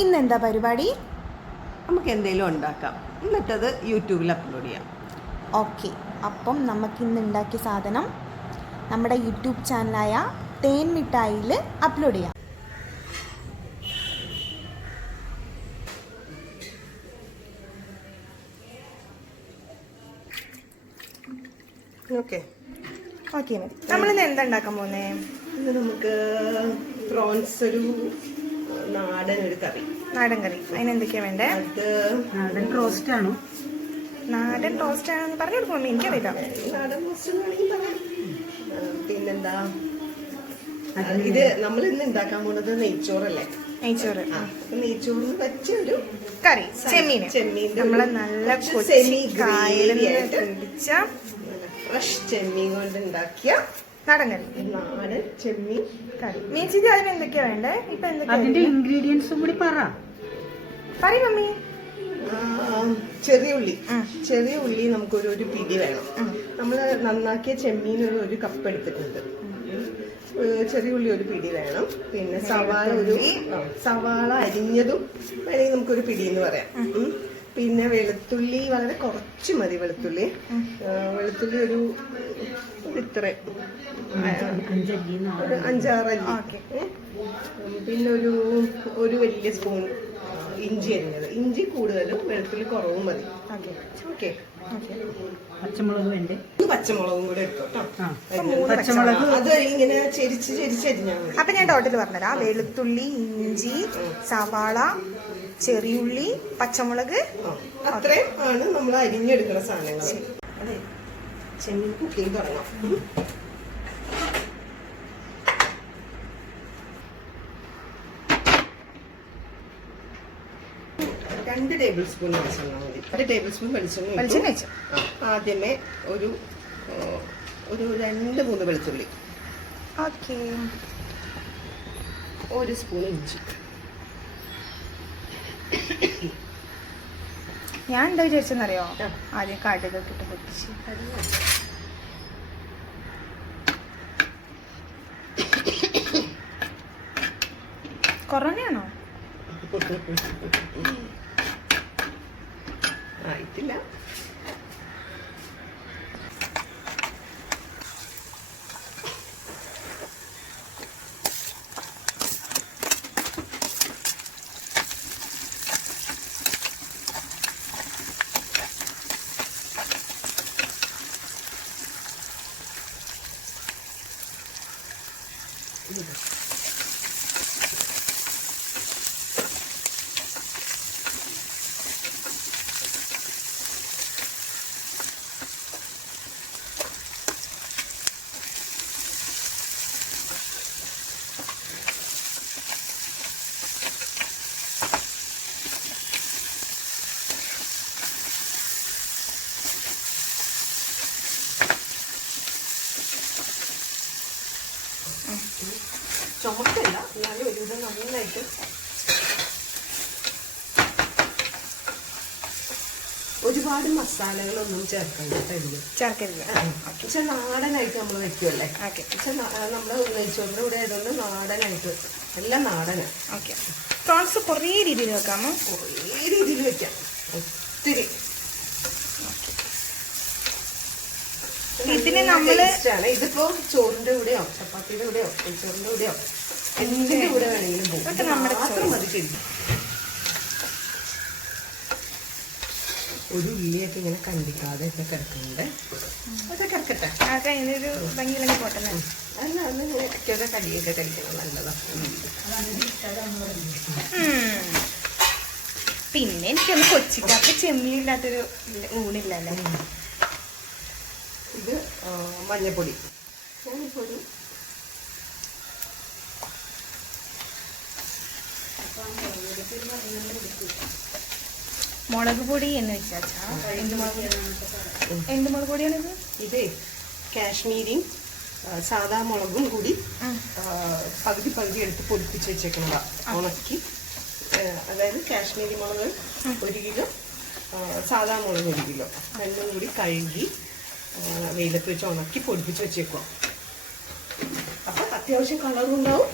ഇന്നെന്താ പരിപാടി? നമുക്ക് എന്തെങ്കിലും ഉണ്ടാക്കാം, എന്നിട്ടത് യൂട്യൂബിൽ അപ്ലോഡ് ചെയ്യാം. ഓക്കെ, അപ്പം നമുക്കിന്ന് ഉണ്ടാക്കിയ സാധനം നമ്മുടെ യൂട്യൂബ് ചാനലായ തേൻ മിഠായിയിൽ അപ്ലോഡ് ചെയ്യാം. ഓക്കെ ഓക്കെ, നമ്മളിന്ന് എന്താ ഉണ്ടാക്കാൻ പോകുന്നേ? ഇത് നമുക്ക് പ്രോൺസ് ഒരു നാടൻ കറി. നാടൻ കറി. അതിനെന്തൊക്കെയാണ് വേണ്ടേ? അത് നാടൻ റോസ്റ്റ് ആണോ? നാടൻ റോസ്റ്റ് ആണെന്ന് പറഞ്ഞു കൊടുക്കും മമ്മി, എനിക്കറിയില്ല. നാടൻ റോസ്റ്റ് വേണമെങ്കിൽ പറയാം. പിന്നെന്താ, ഇത് നമ്മൾ ഇന്ന് ഉണ്ടാക്കാൻ പോകുന്നത് നെയ്ച്ചോറല്ലേ? നെയ്ച്ചോറ്. നെയ്ച്ചോറിന് വെച്ചൊരു കറി, ചെമ്മീൻ. നമ്മള് നല്ല ഫ്രഷ് ചെമ്മീൻ കൊണ്ട് ഉണ്ടാക്കിയ നാടൻ കറി. നാടൻ ചെമ്മീൻ കറി. മീൻസിത് അതിന് എന്തൊക്കെയാ വേണ്ടേ? ഇപ്പൊ അതിന്റെ ഇൻഗ്രീഡിയൻസും കൂടി പറയും മമ്മി. ചെറിയ ഉള്ളി നമുക്കൊരു പിടി വേണം. നമ്മൾ നന്നാക്കിയ ചെമ്മീൻ ഒരു കപ്പ് എടുത്തിട്ടുണ്ട്. ചെറിയ ഉള്ളി ഒരു പിടി വേണം. പിന്നെ സവാള അരിഞ്ഞതും വേണമെങ്കിൽ നമുക്കൊരു പിടി എന്ന് പറയാം. പിന്നെ വെളുത്തുള്ളി വളരെ കുറച്ച് മതി. വെളുത്തുള്ളി ഒരു ഇത്ര ഒരു 5-6 അല്ലി. പിന്നെ ഒരു വലിയ സ്പൂൺ ഇഞ്ചി അരിഞ്ഞത്. ഇഞ്ചി കൂടുതലും വെളുത്തുള്ളി കുറവും മതി. ഓക്കെ, പച്ചമുളകും കൂടെ എടുത്തോട്ടോ. പച്ചമുളക് അത് ഇങ്ങനെ ചെരിച്ച് അരിഞ്ഞാൽ മതി. അപ്പൊ ഞാൻ ടോട്ടൽ പറഞ്ഞുതരാം. വെളുത്തുള്ളി, ഇഞ്ചി, സവാള, ചെറിയുള്ളി, പച്ചമുളക്, അത്രയും ആണ് നമ്മൾ അരിഞ്ഞെടുക്കുന്ന സാധനങ്ങൾ. അതെ, ചെമ്മീൻ കുക്കിംഗ് തുടങ്ങാം. 2 ടേബിൾ സ്പൂൺ വെളിച്ചെണ്ണ മതി. 1 ടേബിൾ സ്പൂൺ വെളിച്ചെണ്ണ വെച്ചു. ആദ്യമേ ഒരു 2-3 വെളുത്തുള്ളി. ഓക്കെ, 1 സ്പൂൺ ഇഞ്ചി. ഞാൻ എന്താ വിചാരിച്ചെന്നറിയോ? ആദ്യം കടുകൊക്കെ ഇട്ട് പൊട്ടിച്ച് കൊറോണയാണോ? ആയിട്ടില്ല. ചുമക്കല്ല, എന്നാലും ഒരുവിധം നന്നായിട്ട് ഒരുപാട് മസാലകളൊന്നും ചേർക്കരുത്. പക്ഷെ നാടനായിട്ട് നമ്മൾ വെക്കുമല്ലേ. പക്ഷെ നമ്മൾ നെയ്ച്ചോറിൻ്റെ കൂടെ ആയതുകൊണ്ട് നാടനായിട്ട് എല്ലാം നാടനാണ്. ഓക്കെ, പ്രോൺസ് കുറേ രീതിയിൽ വെക്കാമോ? കുറേ രീതിയിൽ വെക്കാം, ഒത്തിരി. ഇതിന് നമ്മള് ഇതിപ്പോ ചോറിന്റെ കൂടെയോ ചപ്പാത്തിയുടെ കൂടെയോ നെയ്ച്ചോറിന്റെ കൂടെയോ എന്തിന്റെ കൂടെ വേണമെങ്കിലും പോകും. മതി. ശരി, ഒരു ഉള്ളിയൊക്കെ ഇങ്ങനെ കണ്ടിക്കാതെ ഒക്കെ കിടക്കുന്നുണ്ട്. അതൊക്കെ കിടക്കട്ടെ. അതിനൊരു ഭംഗിയില്ലെങ്കിൽ പോട്ടല്ലേ? അല്ല, അന്ന് ഇടയ്ക്കൊക്കെ കടിയൊക്കെ കഴിക്കണം, നല്ലതാണ്. പിന്നെ എനിക്കൊന്ന് കൊച്ചിക്കാർക്ക് ചെമ്മീനില്ലാത്തൊരു ഊണില്ലല്ലേ. ഇത് മഞ്ഞപ്പൊടി. മുളക് പൊടി എന്ന് വെച്ചാ എന്ത് മുളക് പൊടിയാണിത്? ഇത് കാശ്മീരിയും സാധാ മുളകും കൂടി പകുതി എടുത്ത് പൊടിപ്പിച്ച് വെച്ചേക്കുന്നതാ, ഉണക്കി. അതായത് കാശ്മീരി മുളക് 1 കിലോ, സാധാ മുളക് 1 കിലോ, രണ്ടും കൂടി കഴുകി വെയിലത്ത് വെച്ച് ഉണക്കി പൊടിപ്പിച്ച് വെച്ചേക്കുക. അപ്പം അത്യാവശ്യം കളറും ഉണ്ടാവും,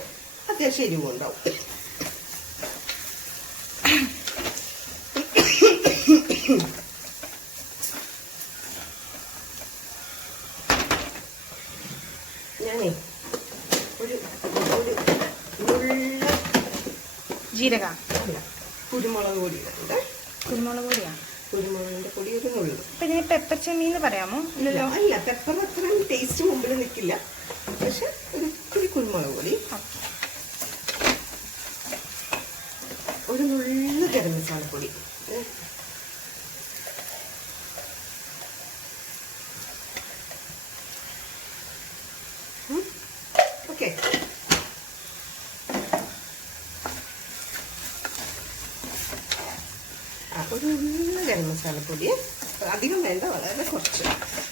അത്യാവശ്യം എരിവും ഉണ്ടാവും. ഞാനേ ഒരു നുള്ള ജീരക അല്ല കുരുമുളക് പൊടി ഇടുന്നുണ്ട്. കുരുമുളക് പൊടിയാ? കുരുമുളകിന്റെ പൊടി ഒരു നുള്ളു. അപ്പൊ ഇതിന് പെപ്പർ ചെമ്മീന്ന് പറയാമോ? ഇല്ലല്ലോ. അല്ല, പെപ്പർ അത്രയും ടേസ്റ്റ് മുമ്പിൽ നിൽക്കില്ല. പക്ഷെ ഒരു ഇത്തിരി കുരുമുളക് പൊടി, ഒരു നുള്ള ഗരം മസാലപ്പൊടി. ഓക്കെ. ഒരു നുള്ള ഗരം മസാലപ്പൊടി, അധികം വേണ്ട, വളരെ കുറച്ച്.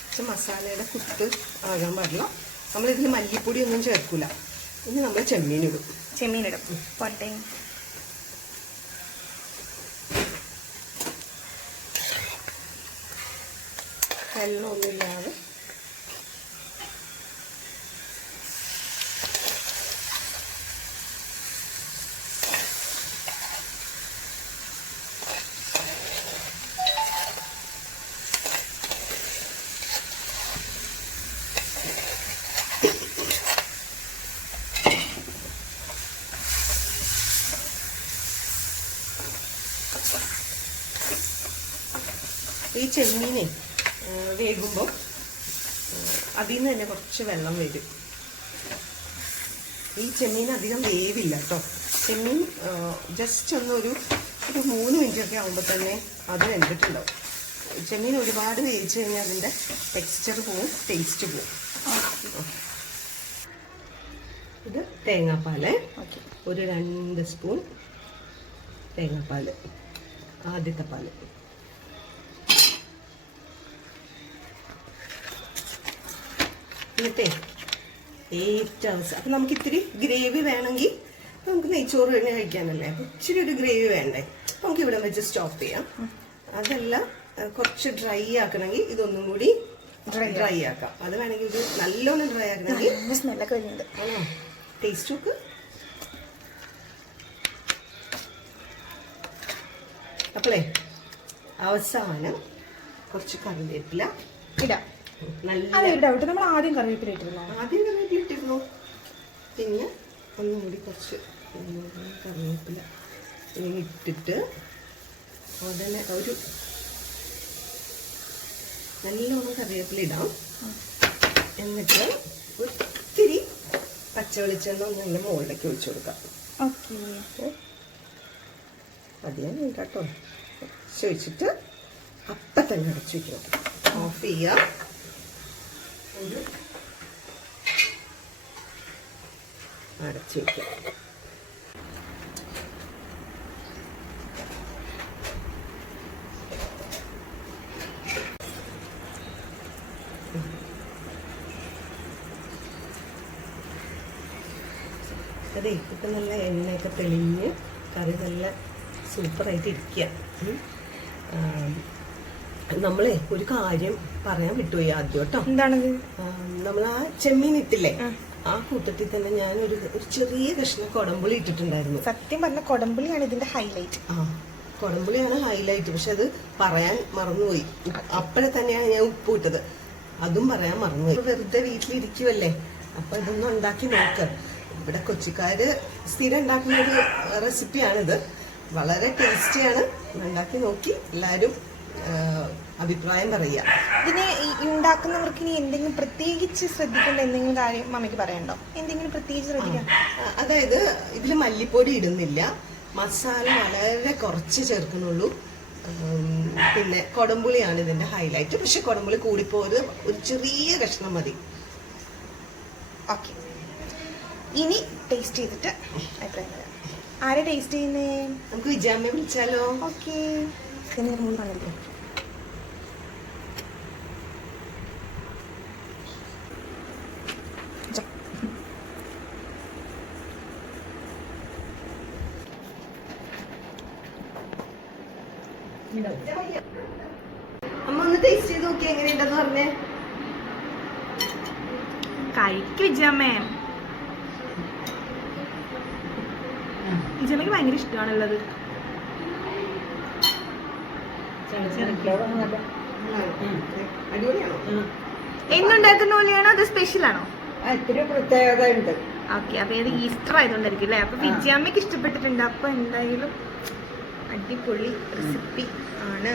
പക്ഷെ മസാലയുടെ കുത്ത് ആകാൻ പാടില്ല. നമ്മളിതിൽ മല്ലിപ്പൊടി ഒന്നും ചേർക്കൂല. ഇനി നമ്മൾ ചെമ്മീനിടും. പോട്ടെ. വെള്ളമൊന്നുമില്ലാതെ ഈ ചെമ്മീനെ വേകുമ്പോൾ അതിൽ നിന്ന് തന്നെ കുറച്ച് വെള്ളം വരും. ഈ ചെമ്മീൻ അധികം വേവില്ല കേട്ടോ. ചെമ്മീൻ ജസ്റ്റ് ഒരു 3 മിനിറ്റൊക്കെ ആകുമ്പോൾ തന്നെ അത് വെന്തിട്ടുണ്ടാവും. ചെമ്മീൻ ഒരുപാട് വേവിച്ച് കഴിഞ്ഞാൽ അതിൻ്റെ ടെക്സ്ചർ പോവും, ടേസ്റ്റ് പോവും. ഇത് തേങ്ങാപ്പാല്, ഒരു 2 സ്പൂൺ തേങ്ങാപ്പാല്, ആദ്യത്തെ പാല്. എന്നിട്ടേ ഏറ്റവും അപ്പം നമുക്ക് ഇത്തിരി ഗ്രേവി വേണമെങ്കിൽ നമുക്ക് നെയ്ച്ചോറ് തന്നെ കഴിക്കാനല്ലേ. അപ്പം ഇച്ചിരി ഒരു ഗ്രേവി വേണ്ടേ, നമുക്ക് ഇവിടെ വെച്ച് സ്റ്റോപ്പ് ചെയ്യാം. അതല്ല കുറച്ച് ഡ്രൈ ആക്കണമെങ്കിൽ ഇതൊന്നും കൂടി ഡ്രൈ ആക്കാം. അത് വേണമെങ്കിൽ ഇത് നല്ലോണം ഡ്രൈ ആക്കണമെങ്കിൽ സ്മെല്ലൊക്കെ വരുന്നുണ്ട്. ആണോ? ടേസ്റ്റ് നോക്ക്. അപ്പോളേ അവസാനം കുറച്ച് കറിവേപ്പില ഇടാം. നല്ല ഡൗട്ട്, നമ്മൾ ആദ്യം കറിവേപ്പില ഇട്ടിരുന്നു. പിന്നെ ഒന്നും കൂടി കുറച്ച് കറിവേപ്പില ഇട്ടിട്ട് ഉടനെ ഒരു നല്ലോണം കറിവേപ്പില ഇടാം. എന്നിട്ട് ഒത്തിരി പച്ച വെളിച്ചെണ്ണ ഒന്നും മുകളിലേക്ക് ഒഴിച്ചു കൊടുക്കാം. അതിയാൻ കേട്ടോ. ഒഴിച്ചിട്ട് അപ്പം തന്നെ അടച്ചു വയ്ക്കണം. ഓഫ് ചെയ്യാം. അടച്ചു വയ്ക്കാം. അതെ, ഇപ്പം നല്ല എണ്ണയൊക്കെ തെളിഞ്ഞ് കറി നല്ല സൂപ്പറായിട്ട് ഇരിക്കുക. നമ്മളെ ഒരു കാര്യം പറയാൻ വിട്ടുപോയി ആദ്യം കേട്ടോ. എന്താണത്? നമ്മൾ ആ ചെമ്മീൻ ഇട്ടില്ലേ, ആ കൂട്ടത്തിൽ തന്നെ ഞാൻ ഒരു ചെറിയ കഷ്ണം കൊടമ്പുളി ഇട്ടിട്ടുണ്ടായിരുന്നു. സത്യം പറഞ്ഞ കൊടമ്പുളിയാണ് ഇതിന്റെ ഹൈലൈറ്റ്. കൊടമ്പുളിയാണ് ഹൈലൈറ്റ്. പക്ഷെ അത് പറയാൻ മറന്നുപോയി. അപ്പോഴെ തന്നെയാണ് ഞാൻ ഉപ്പ് ഇട്ടത്, അതും പറയാൻ മറന്നുപോയി. വെറുതെ വീട്ടിലിരിക്കുവല്ലേ, അപ്പൊ ഇതൊന്നും ഉണ്ടാക്കി നോക്ക്. ഇവിടെ കൊച്ചിക്കാര് സ്ഥിരം ഉണ്ടാക്കുന്ന ഒരു റെസിപ്പിയാണിത്. വളരെ ടേസ്റ്റിയാണ്. ഉണ്ടാക്കി നോക്കി എല്ലാവരും അഭിപ്രായം പറയുക. ഇതിനെ ഉണ്ടാക്കുന്നവർക്ക് ഇനി എന്തെങ്കിലും പ്രത്യേകിച്ച് ശ്രദ്ധിക്കേണ്ട എന്തെങ്കിലും കാര്യം മമ്മിക്ക് പറയണ്ടോ? എന്തെങ്കിലും പ്രത്യേകിച്ച് ശ്രദ്ധിക്കാം? അതായത് ഇതിൽ മല്ലിപ്പൊടി ഇടുന്നില്ല, മസാല വളരെ കുറച്ച് ചേർക്കുന്നുള്ളൂ. പിന്നെ കൊടമ്പുളിയാണ് ഇതിന്റെ ഹൈലൈറ്റ്. പക്ഷെ കൊടമ്പുളി കൂടിപ്പോയത് ഒരു ചെറിയ കഷ്ണം മതി. ഓക്കെ, ഇനി ടേസ്റ്റ് ചെയ്തിട്ട് അഭിപ്രായം പറയാം. ആരെ ടേസ്റ്റ് ചെയ്യുന്നേ? നമുക്ക് വിജയമ്മയെ വിളിച്ചാലോ? ഓക്കെ. അമ്മ ഒന്ന് ടേസ്റ്റ് ചെയ്ത് നോക്കി, എങ്ങനെയുണ്ടെന്ന് പറഞ്ഞേ. കഴിക്ക് വിജയമ്മേ. വിജയമ്മയ്ക്ക് ഭയങ്കര ഇഷ്ടമാണുള്ളത്. അടിപൊളിയാണോ? എന്നുണ്ടാക്കുന്ന പോലെയാണോ അത് സ്പെഷ്യൽ ആണോ? ഇത്തിരി പ്രത്യേകത ഉണ്ട്. ഓക്കെ, അപ്പൊ ഇത് ഈസ്റ്റർ ആയതുകൊണ്ടായിരിക്കും അല്ലേ? അപ്പൊ വിജയമ്മയ്ക്ക് ഇഷ്ടപ്പെട്ടിട്ടുണ്ട്. അപ്പൊ എന്തായാലും അടിപൊളി റെസിപ്പി ആണ്.